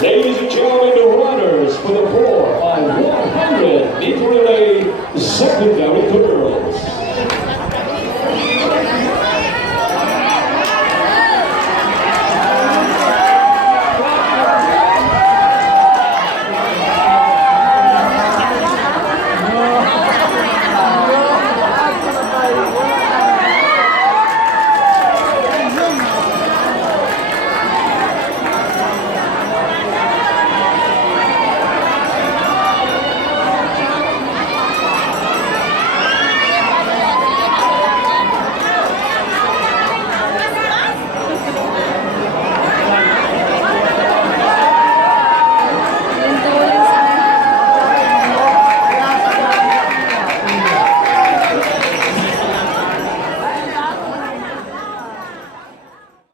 Ladies and gentlemen, the runners for the 4 by 100 meter relay secondary third.